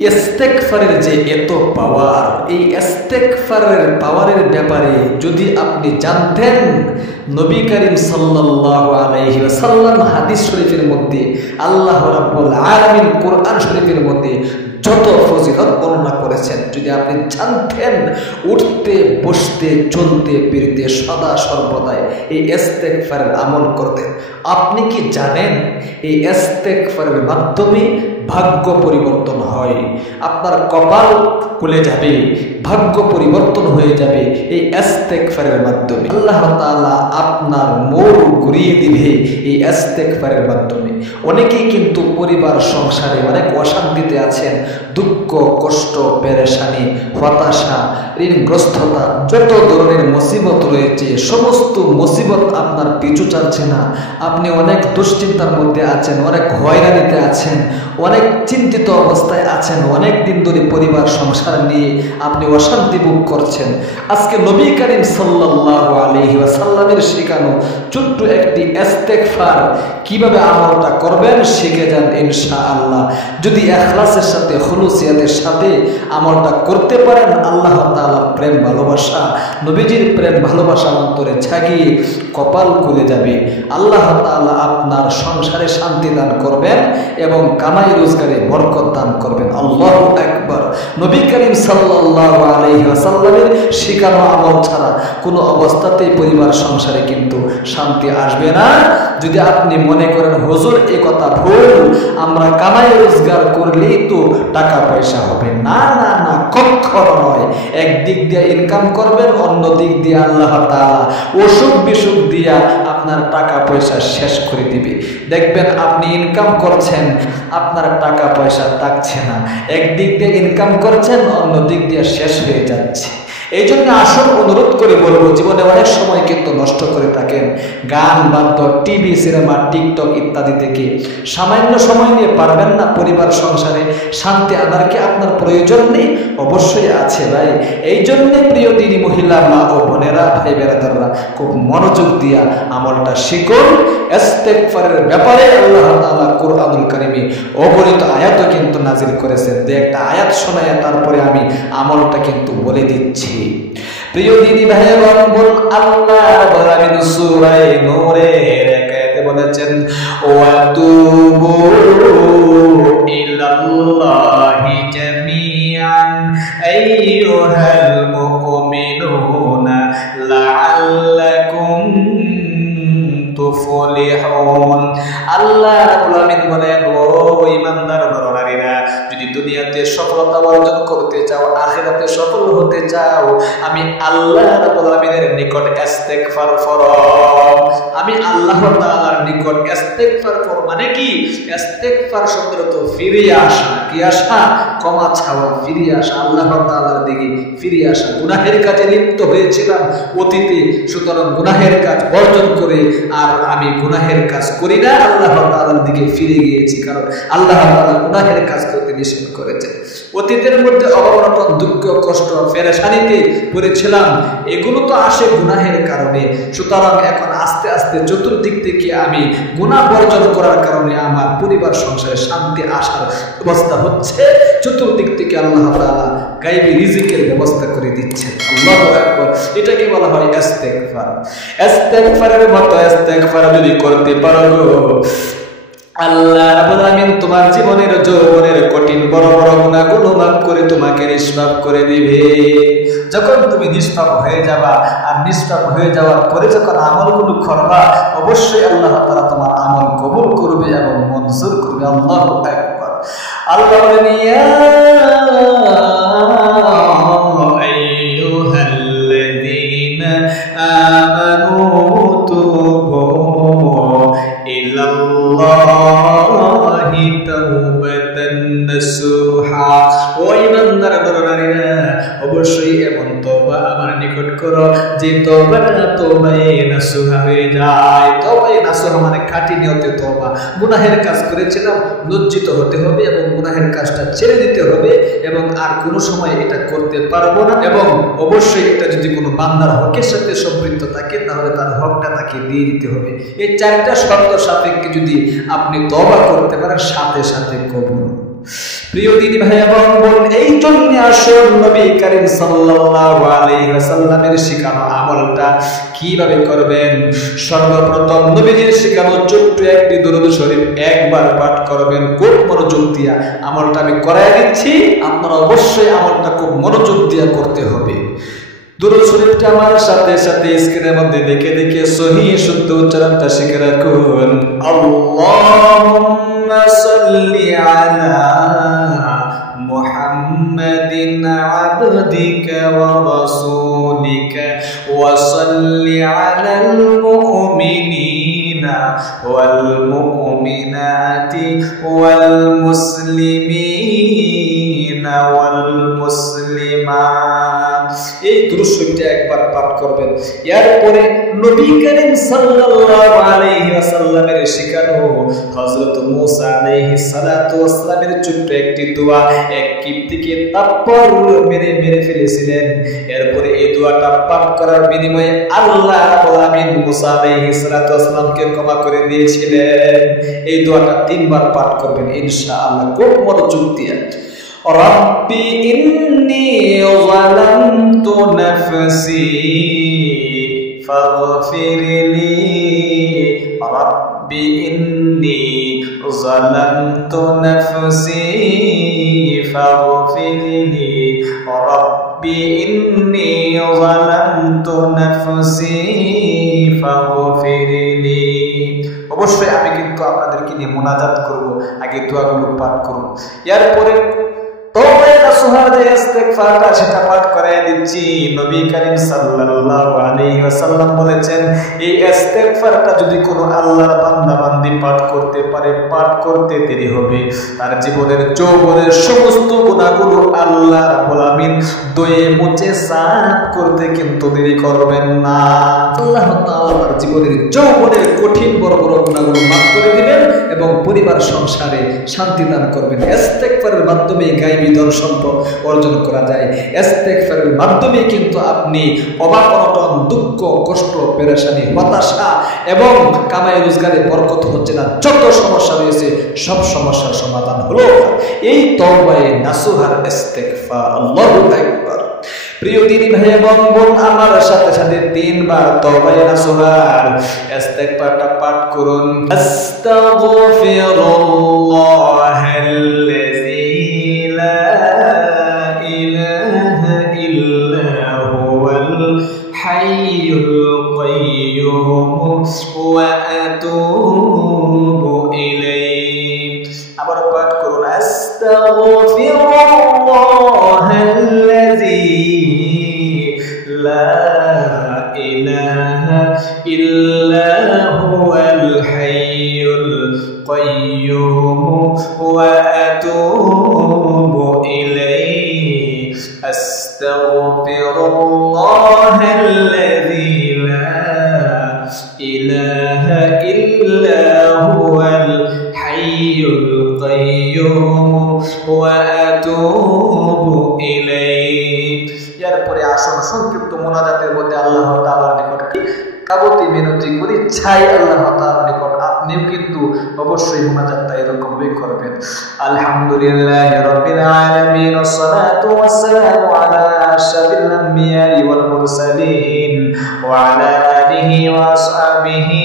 ইস্তেগফারের যে এত পাওয়ার, এই ইস্তেগফারের পাওয়ারের ব্যাপারে যদি আপনি জানতেন, নবী করিম সাল্লাল্লাহু আলাইহি ওয়াসাল্লাম হাদিস শরীফের মধ্যে, আল্লাহ রাব্বুল আলামিন কোরআন শরীফের মধ্যে যত ফজিলত বর্ণনা করেছেন, যদি আপনি জানতেন, উঠতে বসতে চলতে ফিরতে সদা সর্বদাই এই ইস্তেগফারের আমল করতেন। আপনি কি জানেন এই ইস্তেগফারের মাধ্যমে ভাগ্য পরিবর্তন হয়? আপনার কপাল খুলে যাবে, ভাগ্য পরিবর্তন হয়ে যাবে এই ইস্তেগফারের মাধ্যমে। আল্লাহ তাআলা আপনার মোড় ঘুরিয়ে দিবে এই ইস্তেগফারের মাধ্যমে। অনেকেই কিন্তু পরিবার সংসারে অনেক অশান্তিতে আছেন, দুঃখ কষ্ট পেরেশানি হতাশা ঋণগ্রস্ততা যত ধরনের মুসিবত রয়েছে, সমস্ত মুসিবত আপনার পিছু চাচ্ছে না। আপনি অনেক দুশ্চিন্তার মধ্যে আছেন, অনেক হয়রানিতে আছেন, অনেক চিন্তিত অবস্থায় আছেন, অনেক দিন ধরে পরিবার সংসার নিয়ে আপনি অশান্তি ভোগ করছেন। আজকে নবী করিম সাল্লাল্লাহু আলাইহি ওয়াসাল্লামের শেখানো ছোট্ট একটি ইস্তেগফার কিভাবে আমলটা করবেন শিখে যান ইনশাআল্লাহ। যদি ইখলাসের সাথে খুলুসিয়াতের সাথে আমলটা করতে পারেন, আল্লাহ তাআলার প্রেম ভালোবাসা, নবীজির প্রেম ভালোবাসা অন্তরে জাগিয়ে কপাল খুলে যাবে। আল্লাহ তাআলা আপনার সংসারে শান্তি দান করবেন এবং কামাই রোজগারে বরকত দান করবেন। আল্লাহু আকবার। নবী করিম সাল্লাল্লাহু আলাইহি ওয়াসাল্লামের শেখানো আমল ছাড়া কোনো অবস্থাতেই পরিবার সংসারে কিন্তু শান্তি আসবে না। যদি আপনি মনে করেন হুজুর এই কথা ভুল, আমরা কামাই রোজগার করলেই তো টাকা পয়সা হবে, না না না, কখনো নয়। একদিক দিয়ে ইনকাম করবেন, অন্য দিক দিয়ে আল্লাহ তাআলা অসুখ বিসুখ দিয়া আপনার টাকা পয়সা শেষ করে দিবে। দেখবেন আপনি ইনকাম করছেন, আপনার টাকা পয়সা থাকছে না। একদিক দিয়ে ইনকাম করছেন, অন্য দিক দিয়ে শেষ হয়ে যাচ্ছে। এই জন্য আসল অনুরোধ করে বলবো, জীবনে অনেক সময় কিন্তু নষ্ট করে থাকেন গান বাদ্য টিভি সিনেমা টিকটক ইত্যাদি থেকে। সামান্য সময় নিয়ে পারবেন না পরিবার সংসারে শান্তি আনার? কি আপনার প্রয়োজন নেই? অবশ্যই আছে ভাই। এই জন্যে প্রিয় দিনী মহিলা মা ও বোনেরা ভাই বেরাদাররা খুব মনোযোগ দিয়া আমলটা শিখুন। ইস্তেগফারের ব্যাপারে আল্লাহ তাআলা কোরআনুল কারীমে অগণিত আয়াতও কিন্তু নাজিল করেছেন। একটা আয়াত শোনায় তারপরে আমি আমলটা কিন্তু বলে দিচ্ছি। প্রিয় দিদি ভাই বোন, আল্লাহ রাব্বুল আলামিন সূরা নূরের আয়াতে বলেছেন, ওয়াতুবু ইলাল্লাহি জামিআন আইয়ুহাল মুমিনুনা লাআল্লাকুম তুফলিহুন। আল্লাহ রাব্বুল আলামিন বলেন, ও ঈমানদার নরনারীরা, যদি দুনিয়াতে সফলতা অর্জন করতে চাও, আখিরাতে সফল হতে চাও, আমি আল্লাহ রাব্বুল আলামিনের নিকট ইস্তেগফার করো। আমি আল্লাহ তাআলার নিকট ইস্তেগফার করো মানে কি? ইস্তেগফার শব্দের অর্থ ফিরে আসা। কি আসা? ক্ষমা চাওয়া, ফিরে আসা, আল্লাহ তাআলার দিকে ফিরে আসা। গুনাহের কাজে লিপ্ত হয়েছিলাম অতীতে, সুতরাং গুনাহের কাজ বর্জন করে আর আমি গুনাহের কাজ করি না, আল্লাহ তাআলার দিকে ফিরে গিয়েছি। কারণ আল্লাহ তাআলা গুনাহের কাজ করতে নিষেধ করেছেন। অতীতের মধ্যে অভাবনটন দুঃখ কষ্ট পেরেশানিতে পড়েছিলাম, এগুলো তো আসে গুনাহের কারণে। সুতরাং এখন আস্তে আস্তে চতুর্দিক থেকে আমি গুনাহ বর্জন করার কারণে আমার পরিবার সংসারে শান্তি আসার ব্যবস্থা হচ্ছে। চতুর্দিক থেকে আল্লাহ তাআলা গায়বী রিজিকের ব্যবস্থা করে দিচ্ছেন। আল্লাহু আকবার। এটাকে বলা হয় ইস্তেগফার। ইস্তেগফারের মতো ইস্তেগফার যদি করতে পারো, আল্লাহ রাব্বুল আলামিন তোমার জীবনের যৌবনের কঠিন বড় বড় গুনাহগুলো মাফ করে তোমাকে নিষ্পাপ করে দিবে। যখন তুমি নিষ্পাপ হয়ে যাবা, আর নিষ্পাপ হয়ে যাওয়ার পরে যখন আমলগুলো করবা, অবশ্যই আল্লাহ তাআলা তোমার আমল কবুল করবে এবং মঞ্জুর করবে। আল্লাহু আকবার। আল্লাহ বলেন, ইয়া আইয়ুহাল্লাযীনা আমানু তুবু ইলাল্লাহি তাওবাতান নাসুহা। ও ঈমানদার নরনারীরা, অবশ্যই এমন তওবা আমার নিকট করো যে তওবাটা তওবায়ে নাসুহা হয়ে যায়। তওবায়ে নাসুহা মানে খাঁটি নিয়তে তওবা। গুনাহের কাজ করেছিলাম, লজ্জিত হতে হবে এবং গুনাহের কাজটা ছেড়ে দিতে হবে এবং আর কোনো সময় এটা করতে পারবো না। এবং অবশ্যই এটা যদি কোনো বান্দার হকের সাথে সম্পৃক্ত থাকে, তাহলে তার হকটা তাকে দিয়ে দিতে হবে। এই চারটা শর্ত সাপেক্ষে যদি আপনি তওবা করতে পারেন, সাথে সাথে কবুল। প্রিয় দিদি ভাই এবং বোন, এই জন্য আসল নবী করিম সাল্লাল্লাহু আলাইহি ওয়াসাল্লামের শেখানো আমলটা কিভাবে করবেন? সর্বপ্রথম নবীজির শেখানো ছোট্ট একটি দরুদ শরীফ একবার পাঠ করবেন খুব মনোযোগ দিয়া। আমলটা আমি করায় দিচ্ছি, আপনারা অবশ্যই আমলটা খুব মনোযোগ দিয়া করতে হবে। দুরূদ শরীফটা আমার সাথে সাথে স্ক্রিনের মধ্যে দেখে দেখে সহিহ শুদ্ধ উচ্চারণটা শিখে রাখুন। আল্লাহুম্মা সাল্লি আলা মুহাম্মাদিন আবদিকা ওয়া রাসূলিকা ওয়া সাল্লি আলাল মুমিনিনা ওয়াল মুমিনাতি ওয়াল মুসলিমিনা ওয়াল মুসলিমাত। এই দুরূদ শরীফটা একবার পাঠ করবেন। এরপরে নবী করিম সাল্লাল্লাহু আলাইহি ওয়াসাল্লামের শেখানো হযরত মুসা আলাইহিস সালাতু ওয়াসসালামের ছোট্ট একটি দোয়া এক কিপ্তিকে তাপ্পর মেরে ফেলেছিলেন। এরপরে এই দোয়াটা পাঠ করার বিনিময়ে আল্লাহ রাব্বুল আলামিন মুসা আলাইহিস সালাতু ওয়াসসালামকে ক্ষমা করে দিয়েছিলেন। এই দোয়াটা 3 বার পাঠ করবেন ইনশাআল্লাহ খুব মনোযোগ দিয়ে। রব্বি ইন্নী যালামতু নাফসি ফাগফিরলি রব্বি ইন্নী যালামতু নাফসি ফাগফিরলি রব্বি ইন্নী যালামতু নাফসি ফাগফিরলি। অবশ্যই আমি কিন্তু আপনাদেরকে নিয়ে মুনাজাত করব, আগে দোয়াগুলো পাঠ করুন। এরপরে তওবা নাসুহার যে ইস্তিগফারটা সেটা পাঠ করায় দিচ্ছি। নবী করিম সাল্লাল্লাহু আলাইহি ওয়াসাল্লাম বলেছেন, এই ইস্তিগফারটা যদি কোনো আল্লাহর বান্দা বান্দি পাঠ করতে পারে, পাঠ করতে দেরি হবে, তার জীবনের যৌবনের সমস্ত গুনাহগুলো আল্লাহ রাব্বুল আলামিন ধুয়ে মুছে সাফ করতে কিন্তু দেরি করবেন না। আল্লাহ তাআলা জীবনের যৌবনের কঠিন বড় বড় গুনাহগুলো মাফ করে দিবেন এবং পরিবার সংসারে শান্তি দান করবেন। ইস্তিগফারের মাধ্যমে গায়বী ধন সম্পদ অর্জন করা যায়। ইস্তিগফারের মাধ্যমে কিন্তু আপনি অভাব অনটন, দুঃখ, কষ্ট, পেরেশানি, হতাশা এবং কামাই রোজগারে বরকত হচ্ছে না, যত সমস্যা রয়েছে সব সমস্যার সমাধান হলো এই তওবায়ে নাসুহার ইস্তিগফার। আল্লাহু আকবার। প্রিয় দিনী ভাই এবং বোন, আমার সাথে সাথে 3 বার তওবায়ে নাসুহার ইস্তিগফারটা পাঠ করুন। আস্তাগফিরুল্লাহাল্লাযী লা ইলাহা ইল্লা হুয়াল হাইয়ুল কাইয়্যুম ওয়া আতুবু ইলাইহি। আবার পাঠ করুন। আস্তাগফিরুল্লাহাল্লাযী লা ইলাহা ইল্লা হুয়াল হাইয়ুল কাইয়্যুম ওয়া আতুবু ইলাইহি। আস্তাগফিরুল্লাহাল্লাযী লা ইলাহা ইল্লা হুয়াল হাইয়ুল কাইয়্যুম ওয়া আতুবু ইলাইহি। এরপরে আসুন সংক্ষিপ্ত মুনাজাতের মধ্যে আল্লাহ তাআলার নিকট কাবতি মিনতি করি চাই আল্লাহ তাআলার নিকট। আপনিও কিন্তু অবশ্যই মুনাজাতটা এরকম ভাবে করবেন। আলহামদুলিল্লাহি রাব্বিল আলামিন ওয়াসসালাতু ওয়াসসালামু আলা আশরাফিল আমবিয়া ওয়াল মুরসালিন ওয়া আলা আলিহি ওয়া আসহাবিহি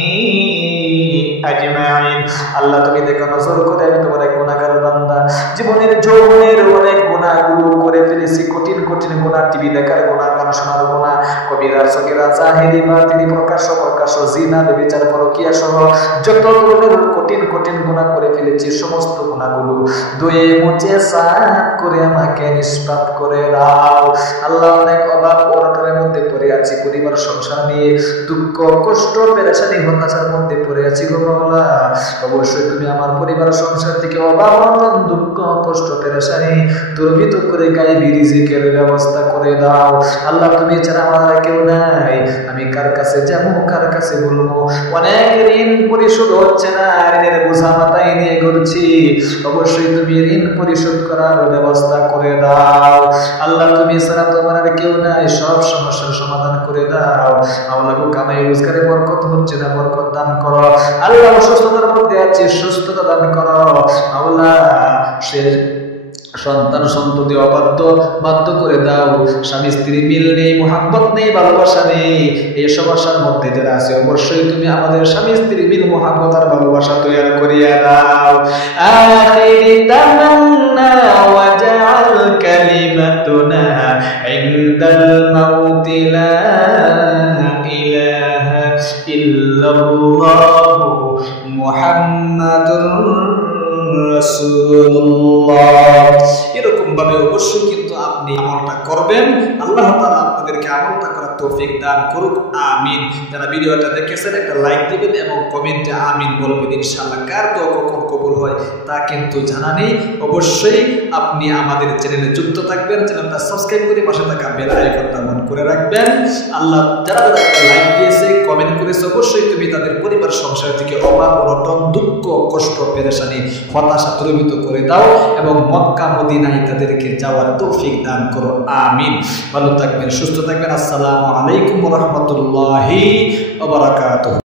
আজমাইন। আল্লাহ তুমি দেখো নজর করে, আমি তোমার এক গুনাহগার বান্দা, জীবনের যৌবনের অনেক গুনাহগুলো করে ফেলেছি, কঠিন কঠিন গুনাহ, টিভি দেখার গুনাহ, গান শোনার গুনাহ, কবিরা সগীরা জাহিরি বাতিনি, প্রকাশ্য প্রকাশ্য জিনা, ব্যভিচার, পরকীয়া সহ যত ধরনের কঠিন কঠিন গুনাহ করে ফেলেছি, সমস্ত গুনাহগুলো ধুয়ে মুছে সাফ করে আমাকে নিষ্পাপ করে দাও। আল্লাহ অনেক অভাব অনটনের মধ্যে পড়ে আছি, পরিবার সংসার নিয়ে দুঃখ কষ্ট পেরেশানি হতাশার মধ্যে পড়ে আছি গো মাওলা। অবশ্যই তুমি আমার পরিবার সংসার থেকে অভাব অনটন দুঃখ কষ্ট পেরেশানি দুর্বৃত্ত করে গায়েবী রিজিকের ব্যবস্থা করে দাও। আল্লাহ তুমি ছাড়া আমার কেউ নাই, আমি কার কাছে যাবো, কার কাছে বলবো? অনেক ঋণ পরিশোধ হচ্ছে না, ঋণের বোঝা মাথায় নিয়ে ঘুরছি। অবশ্যই তুমি ঋণ পরিশোধ করার ব্যবস্থা করে দাও। আল্লাহ তুমি ছাড়া তোমার আর কেউ নাই, সব সমস্যার সমাধান করে দাও। আল্লাহ কামাই রোজগারে বরকত হচ্ছে না, বরকত দান করো। আল্লাহ অসুস্থতার মধ্যে আছি, সুস্থতা দান করো। আল্লাহ সে সন্তান সন্ততি অবাধ্য বাধ্য করে দাও, স্বামী স্ত্রী মিল নেই, মোহাব্বত নেই, ভালোবাসা নেই, এই সমস্যার মধ্যে যারা আছে অবশ্যই তুমি আমাদের স্বামী স্ত্রী মিল মোহাব্বত আর ভালোবাসা তৈরি করিয়া দাও। আখিরি তামান্না ওয়াজআল কালিমাতুনা ইনদাল মাউতি লা ইলাহা ইল্লাল্লাহু মুহাম্মাদুর রাসূলুল্লাহ। এরকম ভাবে অবশ্যই কিন্তু আপনি আমলটা করবেন। আল্লাহ তাআলা আপনাদেরকে আমলটা করার তৌফিক দান করুক, আমিন। যারা ভিডিওটা দেখেছেন একটা লাইক দিবেন এবং কমেন্টে আমিন বলবেন ইনশাআল্লাহ। কার দোয়া কখন কবুল হয় তা কিন্তু জানা নেই। অবশ্যই আপনি আমাদের চ্যানেলে যুক্ত থাকবেন, চ্যানেলটা সাবস্ক্রাইব করে পাশে থাকা বেল আইকনটা অন করে রাখবেন। আল্লাহ যারা একটা লাইক দিয়েছে, কমেন্ট করেছে, অবশ্যই তুমি তাদের পরিবার সংসার থেকে অভাব অনটন দুঃখ কষ্ট পেরেশানি হতাশা দূরীভূত করে দাও এবং মক্কা মদিনায় তাদেরকে যাওয়ার তৌফিক দান করো, আমিন। ভালো থাকবেন, সুস্থ থাকবেন। আসসালামু আলাইকুম ওয়া রাহমাতুল্লাহি ওয়া বারাকাতুহু।